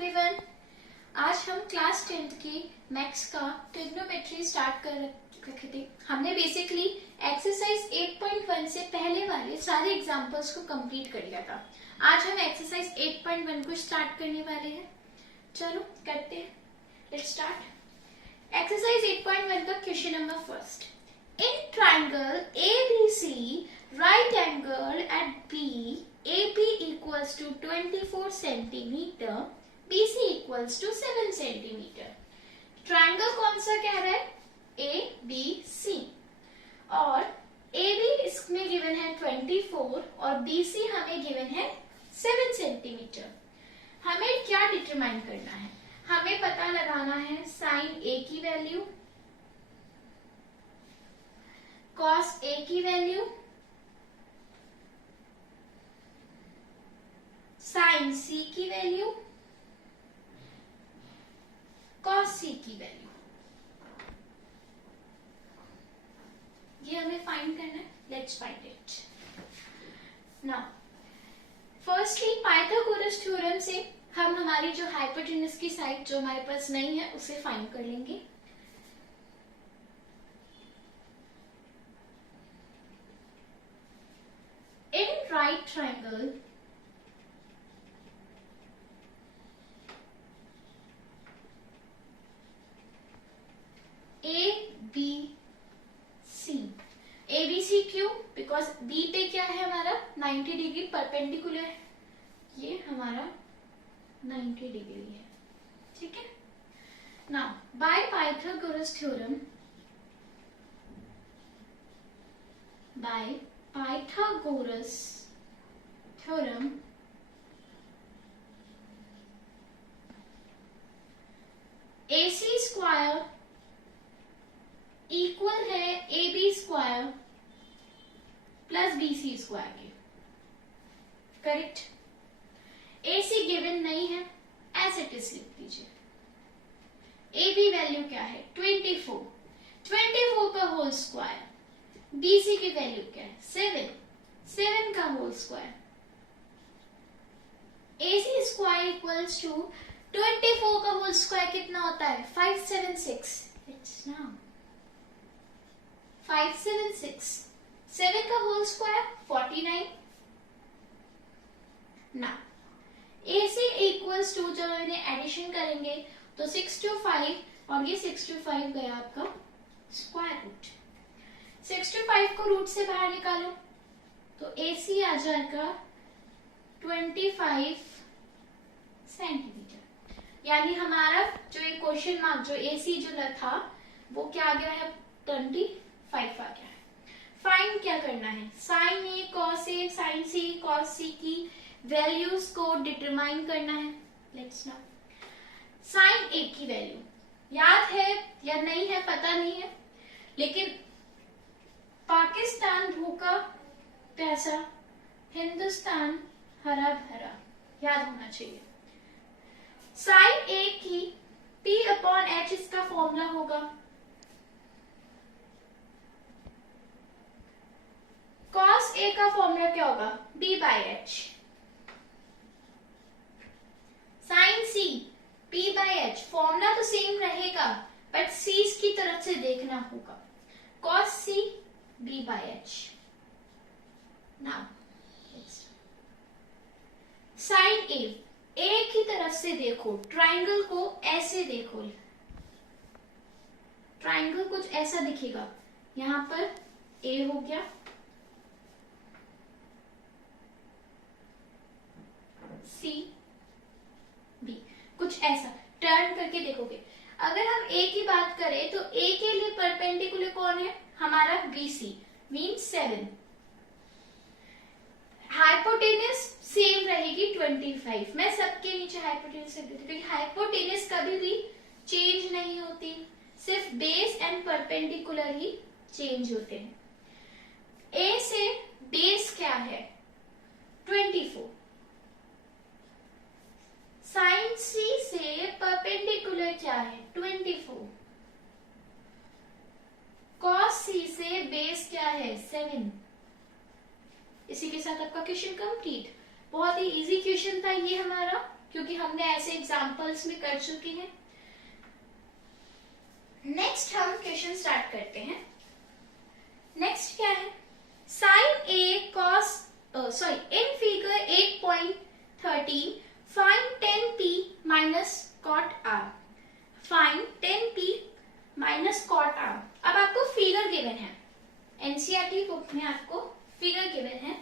Everyone, आज हम class 10th की मैथ्स का ट्रिग्नोमेट्री स्टार्ट कर रखे थे। हमने बेसिकली एक्सरसाइज 8.1 से पहले वाले सारे एग्जांपल्स को कंप्लीट कर लिया था। आज हम एक्सरसाइज 8.1 को स्टार्ट करने वाले हैं। चलो करते हैं, लेट्स स्टार्ट। एक्सरसाइज 8.1 का question number first. In triangle ABC, right angle at B, AB equals to 24 centimeter, BC equals to 7 centimeter. Triangle कौन सा कह रहा है? ABC और AB इसमें गिवन है 24 और BC हमें गिवन है 7 सेंटीमीटर। हमें क्या डिटरमाइन करना है? हमें पता लगाना है साइन A की वैल्यू, कॉस A की वैल्यू, साइन C की वैल्यू, कॉस C की वैल्यू। ये हमें फाइंड करना है। Let's find it now. Firstly Pythagoras theorem से हम हमारी जो हाइपोटेनस की साइड जो हमारे पास नहीं है उसे फाइंड कर लेंगे। इन राइट ट्राइंगल ABC क्यों? बिकॉज B पे क्या है हमारा 90 डिग्री परपेंडिकुलर है, ये हमारा 90 डिग्री है। ठीक है। Now bye Pythagoras theorem, AC square equal है AB square plus BC square के। करेक्ट। AC गिवन नहीं है, एज इट इज लिख दीजिए। AB वैल्यू क्या है? 24 का होल स्क्वायर। BC की वैल्यू क्या है? 7 का whole square. AC square equals to 24 का होल स्क्वायर कितना होता है? 576। It's now 576। 7 का होल स्क्वायर 49। ना AC इक्वल्स टू जब हम इन्हें एडिशन करेंगे तो 6 to 5 और ये 6 to 5 गया आपका स्क्वायर रूट। 6 to 5 को रूट से बाहर निकालो तो AC आ जाएगा 25 सेंटीमीटर। यानी हमारा जो एक क्वेश्चन मार्क जो AC जो था वो क्या आ गया है? 25 आ गया है। फाइंड क्या करना है? Sine A cos A sin C cos C की वैल्यूज को डिटरमाइन करना है। लेट्स नाउ साइन A की वैल्यू याद है या नहीं है पता नहीं है, लेकिन पाकिस्तान भूखा प्यासा, हिंदुस्तान हरा भरा, याद होना चाहिए। साइन A की P/H इसका फॉर्मूला होगा। कॉस A का फॉर्मूला क्या होगा? B/H। Sine C P/H formula तो सेम रहेगा बट सीज की तरफ से देखना होगा। Cos C B/H। Now sine A की तरफ से देखो, ट्राइंगल को ऐसे देखो। ट्राइंगल कुछ ऐसा दिखेगा। यहां पर A हो गया, C B, कुछ ऐसा टर्न करके देखोगे। अगर हम A की बात करें तो A के लिए परपेंडिकुलर कौन है? हमारा BC मीन्स 7। हाइपोटेनस सेम रहेगी 25। मैं सबके नीचे हाइपोटेनस रख देती हूँ। हाइपोटेनस कभी भी चेंज नहीं होती, सिर्फ base and perpendicular he change होते हैं। A से बेस क्या है? 24। साइन C से परपेंडिकुलर क्या है? 24। कॉस C से बेस क्या है? 7। इसी के साथ आपका क्वेश्चन कंप्लीट। बहुत ही इजी क्वेश्चन था ये हमारा। क्योंकि हमने ऐसे एग्जांपल्स में कर चुके हैं। नेक्स्ट हम क्वेश्चन स्टार्ट करते हैं। नेक्स्ट क्या है, sine A cos in figure 8.13 find 10p minus cot R. Find 10p minus cot R. अब आपको फिगर गिवन है, एनसीईआरटी बुक में आपको फिगर गिवन है।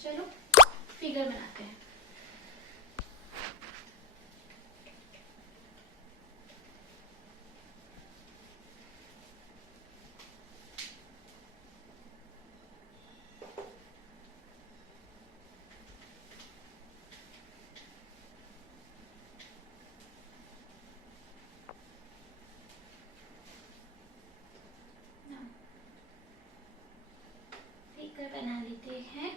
चलो फिगर बनाते हैं। फिगर बना लेते हैं।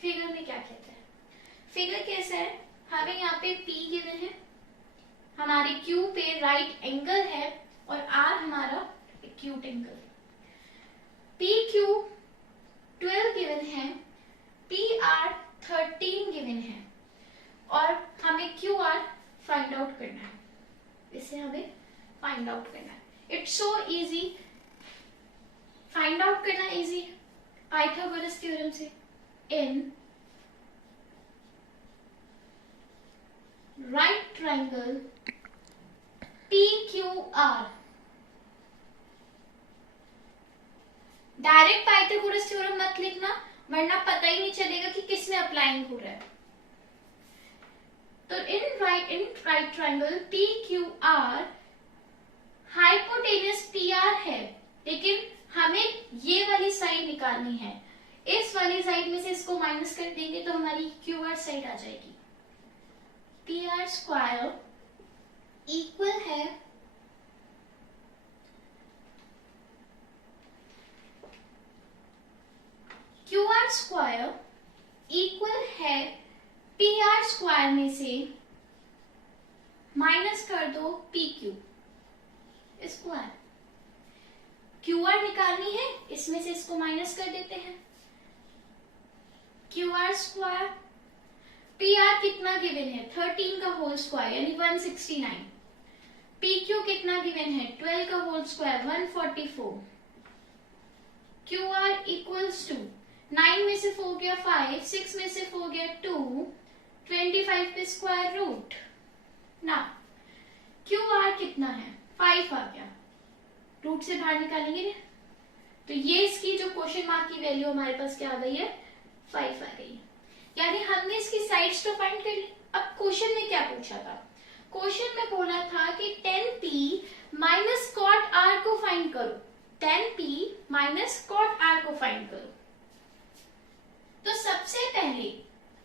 फिगर में क्या कहता है, फिगर कैसा है, हमें यहाँ पे P गिवन है, हमारे Q पे राइट एंगल है और R हमारा एक्यूट एंगल। PQ 12 गिवन है, PR 13 गिवन है और हमें QR फाइंड आउट करना है। इसे हमें फाइंड आउट करना है। It's so easy, find out करना इजी है पाइथागोरस थ्योरम से। इन right triangle PQR, direct Pythagoras theorem मत लिखना वरना पता ही नहीं चलेगा कि किस में अप्लाइंग हो रहा है। तो इन right triangle PQR hypotenuse PR है, लेकिन हमें ये वाली साइड निकालनी है। इस वाली साइड में से इसको माइनस कर देंगे तो हमारी QR साइड आ जाएगी। PR स्क्वायर इक्वल है QR स्क्वायर इक्वल है PR स्क्वायर में से माइनस कर दो PQ स्क्वायर। QR निकालनी है, इसमें से इसको माइनस कर देते हैं। QR स्क्वायर, PR कितना गिवन है 13 का होल स्क्वायर यानी 169। PQ कितना गिवन है 12 का whole square 144। QR equals to 9 में से 4 गया 5, 6 में से 4 गया 2, 25 पे स्क्वायर रूट ना। QR कितना है 5 आ गया, रूट से बाहर निकालेंगे ना, तो ये इसकी जो क्वेश्चन मार्क की वैल्यू हमारे पास क्या आ गई है 5 आ गई है। यानी हमने इसकी साइड्स तो फाइंड कर ली। अब क्वेश्चन में क्या पूछा था, क्वेश्चन में बोला था कि 10p माइनस कॉट r को फाइंड करो। 10p माइनस कॉट r को फाइंड करो। तो सबसे पहले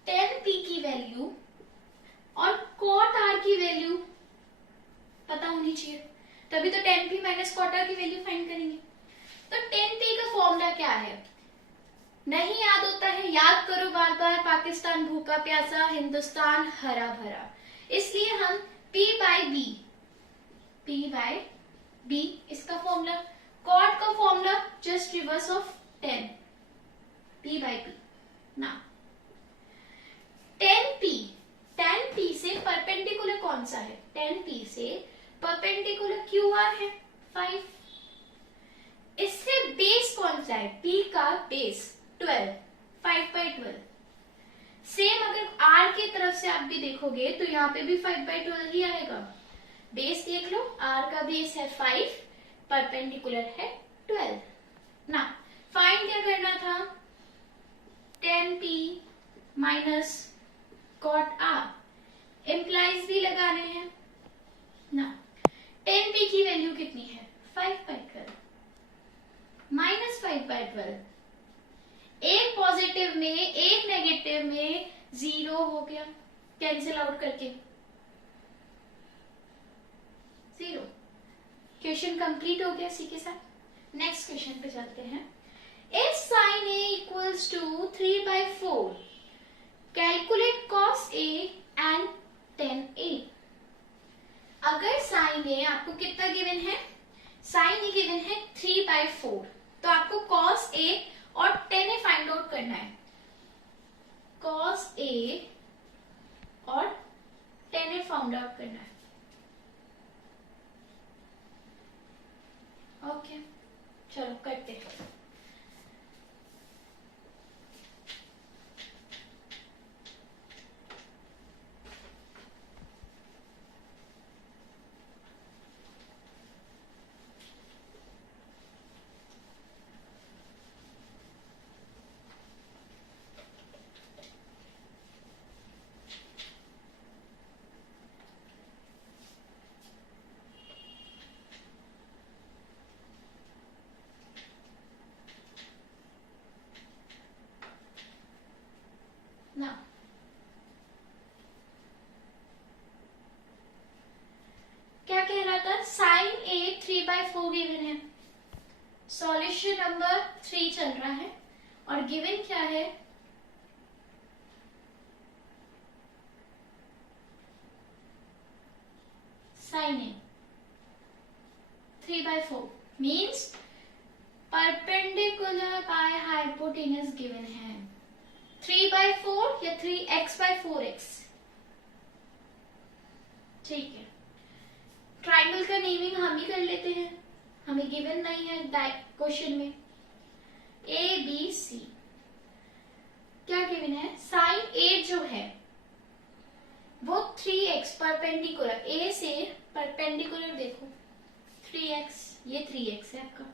10p की वैल्यू और कॉट r की वैल्यू पता होनी चाहिए, तभी तो 10p माइनस कॉट r की वैल्यू फाइंड करेंगे। तो 10p का फॉर्मूला क्या है, नहीं याद होता है, याद करो बार बार। पाकिस्तान भूखा प्यासा, हिंदुस्तान हरा भरा। इसलिए हम P बाय B इसका फॉर्मूला। कॉट का formula just reverse of 10, P by B ना। 10p से परपेंडिकुलर कौन सा है, 10p से परपेंडिकुलर QR है 5। इससे बेस कौन सा है, P का बेस 12, 5/12। सेम अगर R की तरफ से आप भी देखोगे तो यहाँ पे भी 5/12 ही आएगा। बेस देख लो, R का बेस है 5, परपेंडिकुलर है 12 ना। फाइंड क्या करना था, 10p minus cot R, implies भी लगाने हैं ना। 10p की वैल्यू कितनी है 5/12 माइनस 5/12। एक पॉजिटिव में एक नेगेटिव में 0 हो गया, कैंसिल आउट करके 0। क्वेश्चन कंप्लीट हो गया इसी के साथ। नेक्स्ट क्वेश्चन पे चलते हैं। If sine a equals to 3/4 calculate cos a and tan a। अगर साइन a आपको कितना गिवन है, साइन a गिवन है 3/4, तो आपको cos a और tan a फाइंड आउट करना है। ए और tan ए फाउंड आउट करना है। ओके चलो करते हैं। ना क्या कह रहा था, साइन ए 3/4 गिवन है, सॉल्यूशन नंबर 3 चल रहा है और गिवन क्या है, sine A 3/4 means perpendicular by hypotenuse given है 3/4 या 3x/4x। ठीक है, ट्राइंगल का नेमिंग हम ही कर लेते हैं, हमें गिवन नहीं है क्वेश्चन में। ए बी सी क्या गिवन है, साइन ए जो है वो 3x परपेंडिकुलर, ए से परपेंडिकुलर देखो 3x, ये 3x है आपका,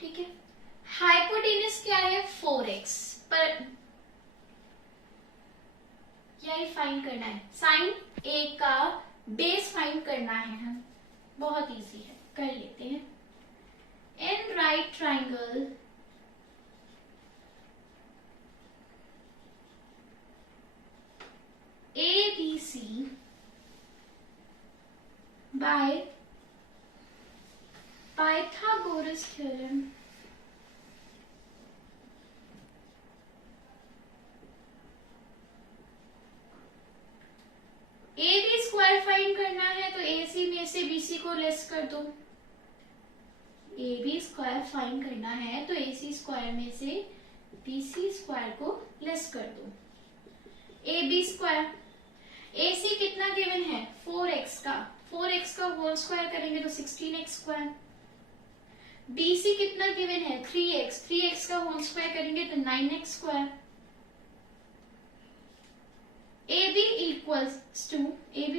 ठीक है। हाइपोटेनस क्या है 4x, पर यही फाइंड करना है, साइन ए का बेस फाइंड करना है हम, बहुत इजी है, कर लेते हैं। In right triangle A B C by Pythagoras theorem A B square find करना है तो ए सी में से बी सी को लेस कर दो, ए बी स्क्वायर फाइंड करना है तो ए सी स्क्वायर में से बी सी स्क्वायर को लेस कर दो। ए बी स्क्वायर, ए सी कितना गिवन है 4x का, 4x का होल स्क्वायर करेंगे तो 16x स्क्वायर। बी सी कितना गिवन है 3x, 3x का होल स्क्वायर करेंगे तो 9x square. A B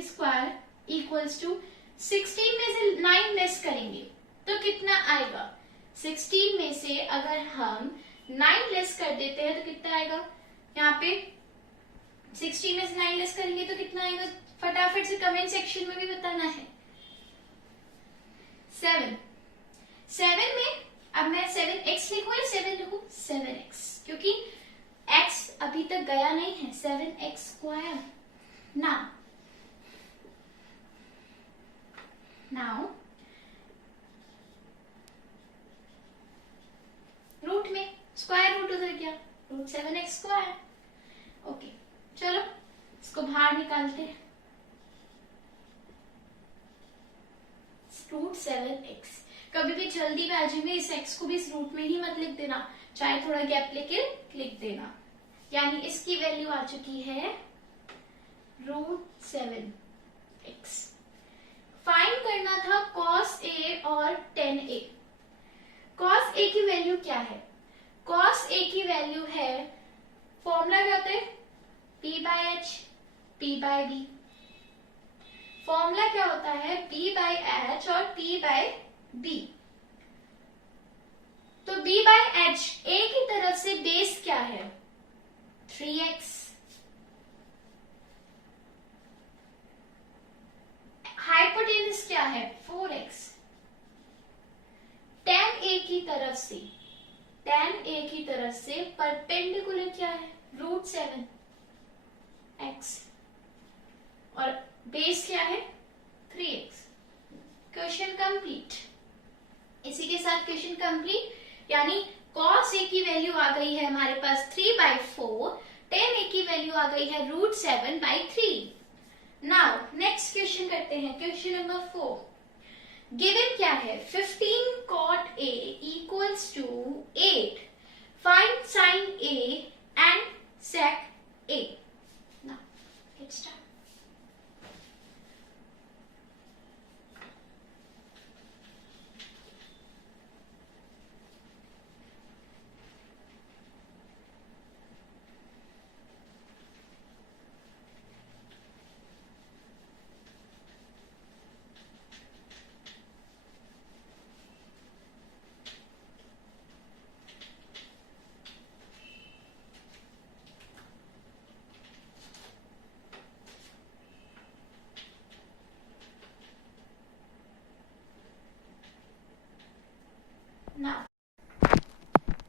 square equals to 16 में से 9 लेस करेंगे तो कितना आएगा, 16 में से अगर हम 9 लेस कर देते हैं तो कितना आएगा, यहाँ पे 16 में से 9 लेस करेंगे तो कितना आएगा, फटाफट से कमेंट सेक्शन में भी बताना है। 7 में अब मैं 7x लिखूं या 7 लिखूं, 7x, क्योंकि x अभी तक गया नहीं है, 7x स्क्वायर। नाउ रूट में स्क्वायर रूट उधर गया, रूट 7x स्क्वायर। ओके चलो इसको बाहर निकालते हैं, रूट 7x। कभी भी जल्दी में आ जाएंगे, इस x को भी इस रूट में ही मत लिख देना, चाहे थोड़ा गैप लेके लिख देना। यानी इसकी वैल्यू आ चुकी है रूट 7x। फाइंड करना था cos a और tan a। cos a की वैल्यू क्या है, cos a की वैल्यू है, फॉर्मूला क्या होता है p/h p/b। फॉर्मूला क्या होता है p/h और p/b। तो b/h a की तरफ से बेस क्या है 3x, हाइपोटेनस क्या है 4x, tan a की तरफ से परपेंडिकुलर क्या है रूट 7x और बेस क्या है 3x। Question complete. इसी के साथ क्वेश्चन कंप्लीट, यानी cos a की वैल्यू आ गई है हमारे पास 3/4, tan a की वैल्यू आ गई है रूट 7/3। नाउ नेक्स्ट क्वेश्चन करते हैं, क्वेश्चन नंबर 4। गिवन क्या है 15 cot a equals to 8, find sin a and sec A. Now let's start.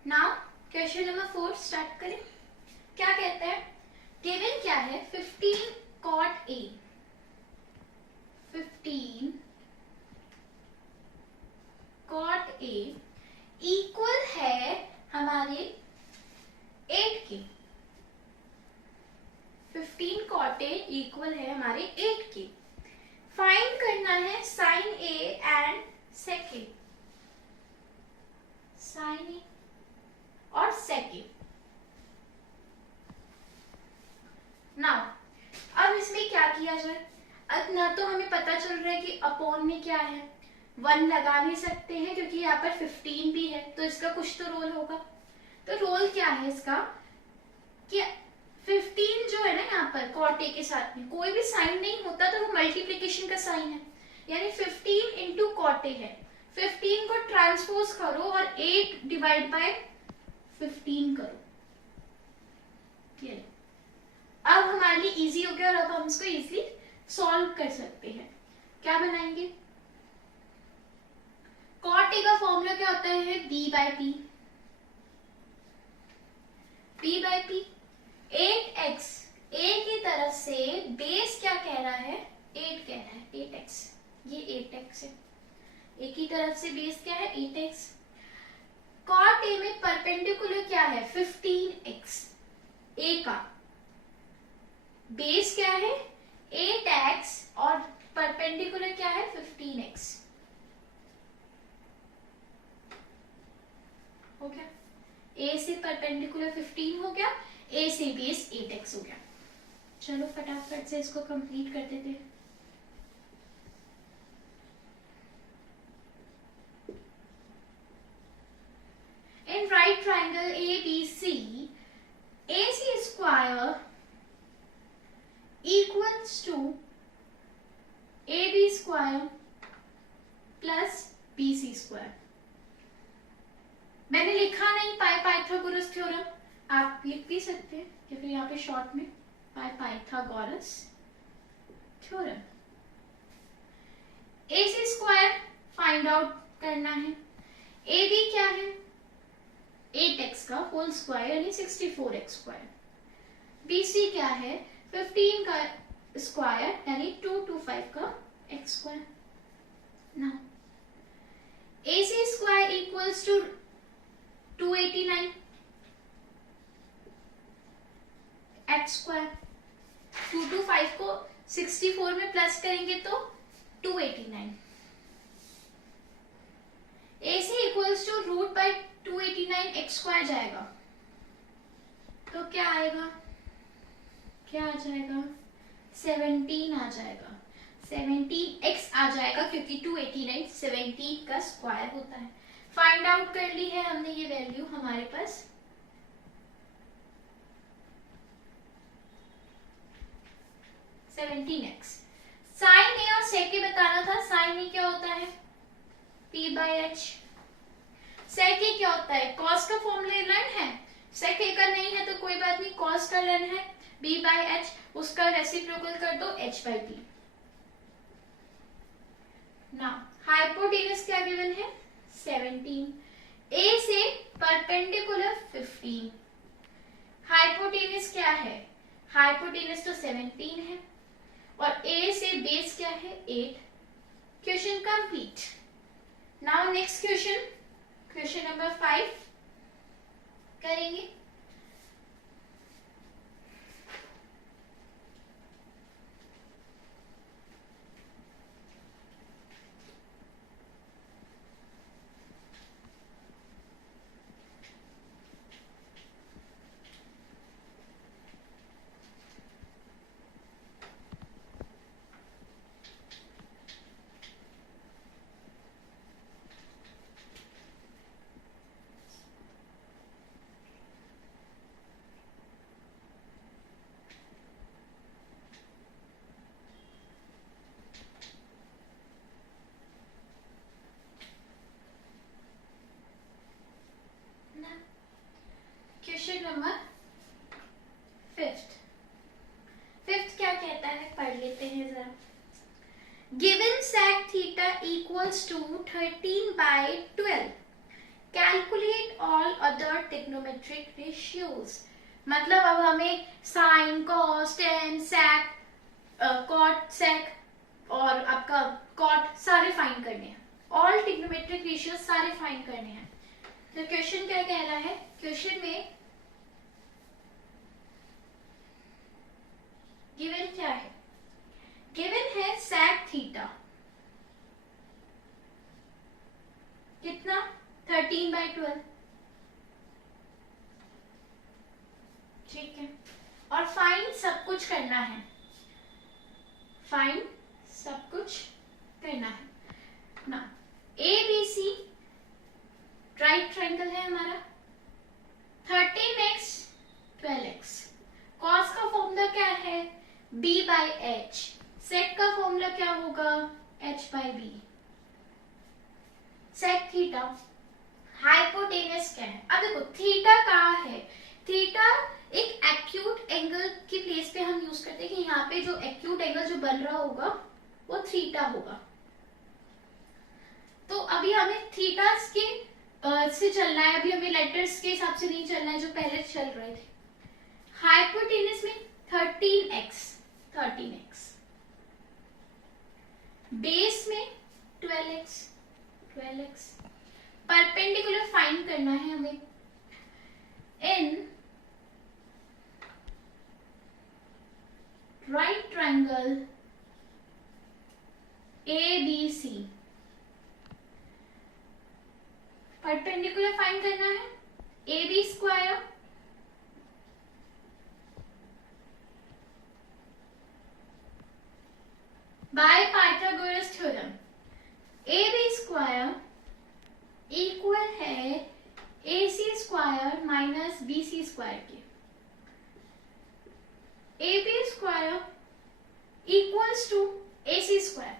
Now question number 4 start करें. क्या कहता है? गिवन क्या है? 15 cot A. 15 cot A equal है हमारे 8 के. 15 cot A इक्वल है हमारे 8 के. फाइंड करना है sine A and sec A. Sine A और सेक A. नाउ अब इसमें क्या किया जाए? अब ना तो हमें पता चल रहा है कि अपॉन में क्या है, 1 लगा नहीं सकते हैं क्योंकि यहाँ पर 15 भी है, तो इसका कुछ तो रोल होगा. तो रोल क्या है इसका कि 15 जो है ना यहाँ पर कॉट ए के साथ में कोई भी साइन नहीं होता तो वो मल्टीप्लीकेशन का साइन है, यानी 15 इंटू कॉट ए है. 15 को ट्रांसपोज करो और 8 डिवाइड बाय 15 करो. ये अब हमारे लिए इजी हो गया और अब हम इसको इजीली सॉल्व कर सकते हैं. क्या बनाएंगे? कॉट ए का फॉर्मूला क्या होता है? b by P. b by P. 8x a की तरफ से बेस क्या कह रहा है? 8 कह रहा है. 8x, ये 8x है. a की तरफ से बेस क्या है? 8x. कॉट ए में परपेंडिकुलर क्या है? 15x. a का बेस क्या है? 8x और परपेंडिकुलर क्या है? 15x. हो गया. a से परपेंडिकुलर 15 हो गया, a से बेस 8x हो गया. चलो फटाफट से इसको कंप्लीट कर देते हैं. In right triangle ABC, AC square equals to AB square plus BC square. मैंने लिखा नहीं पाइथागोरस थ्योरम, आप लिख भी सकते हैं या फिर यहाँ पे शॉर्ट में Pythagoras theorem. AC square find out करना है. AB क्या है? 8x का होल स्क्वायर यानी 64x स्क्वायर. BC क्या है? 15 का स्क्वायर यानी 225 का x square. Now AC square equals to 289 x square. 225 को 64 में प्लस करेंगे तो 289. AC equals to root by 289 x square जाएगा तो क्या आएगा? क्या आ जाएगा? 17 आ जाएगा. 17x आ जाएगा क्योंकि 289 17 का स्क्वायर होता है. फाइंड आउट कर ली है हमने ये वैल्यू हमारे पास. साइन ए और सेक ए बताना था. साइन ए क्या होता है? p by H. Sec A क्या होता है? कॉस का फॉर्मूला लर्न है. सेक ए का नहीं है तो कोई बात नहीं, कॉस का लर्न है. b बाय एच, उसका रेसिप्रोकल कर दो h by p. Now hypotenuse क्या गिवन है? 17. a से परपेंडिकुलर 15. हाइपोटेनस क्या है? हाइपोटेनस तो 17 है और a से बेस क्या है? 8. Question complete. Now next question, question number 5 करेंगे. equals to 13/12. Calculate all other trigonometric ratios. मतलब अब हमें साइन, कॉस, टेन, सेक, कॉट, सेक और आपका कॉट सारे फाइंड करने हैं. ऑल ट्रिग्नोमेट्रिक रेशियोज सारे फाइंड करने हैं. तो क्वेश्चन क्या कह रहा है? क्वेश्चन में गिवन क्या है? गिवन है सेक थीटा कितना 13/12. ठीक है. और फाइंड सब कुछ करना है. फाइंड सब कुछ करना है ना. ABC राइट ट्रायंगल है हमारा. 13x 12x. कॉस का फॉर्मूला क्या है? B/H. सेक का फॉर्मूला क्या होगा? H/B. Sec theta. हाइपोटेनस क्या है? अब देखो थीटा कहाँ है? थीटा एक एक्यूट एंगल की प्लेस पे हम यूज करते हैं कि यहाँ पे जो एक्यूट एंगल जो बन रहा होगा वो थीटा होगा. तो अभी हमें थीटा के से चलना है. अभी हमें लेटर्स के हिसाब से नहीं चलना है जो पहले चल रहे थे. हाइपोटेनस में 13x. बेस में 12x. परपेंडिकुलर फाइंड करना है हमें. In right triangle ABC perpendicular find करना है. AB square by Pythagoras theorem. AB square equal है AC square minus BC square के. AB square equals to AC square.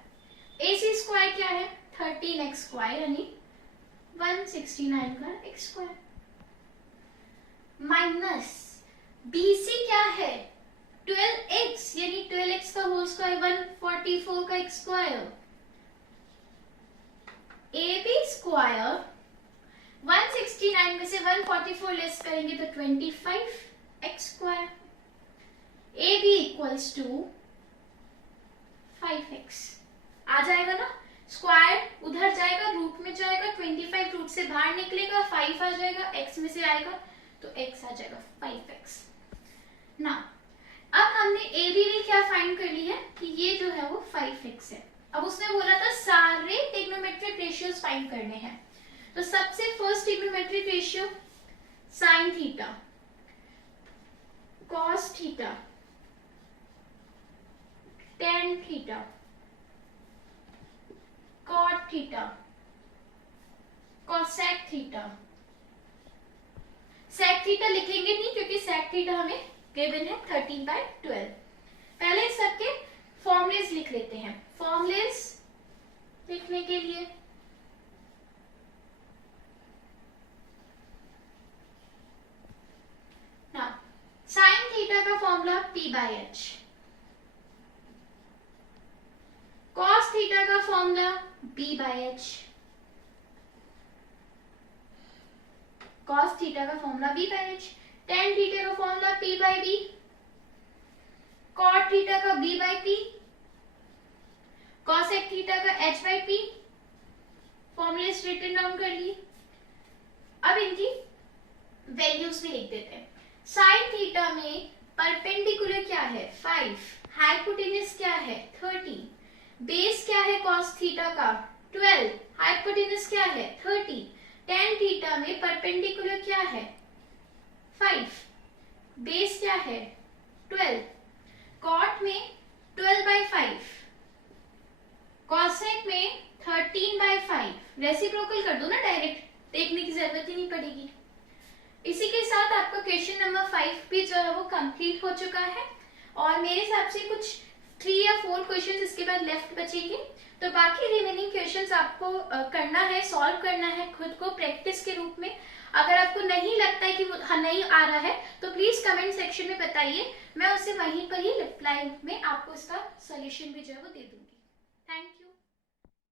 AC square क्या है? 13x स्क्वायर यानी 169 का x स्क्वायर माइनस BC क्या है? 12x यानी 12x का होल स्क्वायर 144 का x स्क्वायर. AB स्क्वायर 169 में से 144 लेस करेंगे तो 25x square. AB equals to 5x. आ जाएगा ना. स्क्वायर उधर जाएगा, रूट में जाएगा, 25 रूट से बाहर निकलेगा, 5 आ जाएगा, x में से आएगा तो x आ जाएगा 5x ना. अब हमने AB में क्या फाइंड कर लिया है कि ये जो है वो 5x है. अब उसने बोला था सारे ट्रिग्नोमेट्रिक रेशियोज फाइंड करने हैं. तो सबसे first trigonometric ratio sine theta, cos theta, tan theta, cot theta, cosec theta. Sec theta लिखेंगे नहीं क्योंकि सेक थीटा हमें गिवन है 13/12. पहले सबके फॉर्मूलेस लिख लेते हैं. फॉर्मूलेस लिखने के लिए ना साइन थीटा का फॉर्मूला P/H. कॉस थीटा का फॉर्मूला B/H. कॉस थीटा का फॉर्मूला B/H. टेन थीटा का फॉर्मूला P/B. कॉट थीटा का B/P. कॉसेक थीटा का H/P. फॉर्मूलेस रिटन डाउन कर लिए. अब इनकी वैल्यूज भी लिख देते हैं. साइन थीटा में परपेंडिकुलर क्या है? 5. हाइपोटेनस क्या है? 30. बेस क्या है कॉस थीटा का? 12. हाइपोटेनस क्या है? 30. टेन थीटा में परपेंडिकुलर क्या है? 5. बेस क्या है? 12. कॉट में 12/5. कॉसेक में 13/5. रेसिप्रोकल कर दो ना, डायरेक्ट देखने की जरूरत ही नहीं पड़ेगी. इसी के साथ आपका क्वेश्चन नंबर 5 भी जो है वो कंप्लीट हो चुका है. और मेरे हिसाब से कुछ 3 या 4 क्वेश्चंस इसके बाद लेफ्ट बचेंगे. तो बाकी रिमेनिंग क्वेश्चंस आपको करना है, सॉल्व करना है खुद को प्रैक्टिस के रूप में. अगर आपको नहीं लगता है कि वो नहीं आ रहा है तो प्लीज कमेंट सेक्शन में बताइए. मैं उसे वहीं पर ही रिप्लाई में आपको इसका सोल्यूशन भी जो है वो दे दूंगी. Thank you.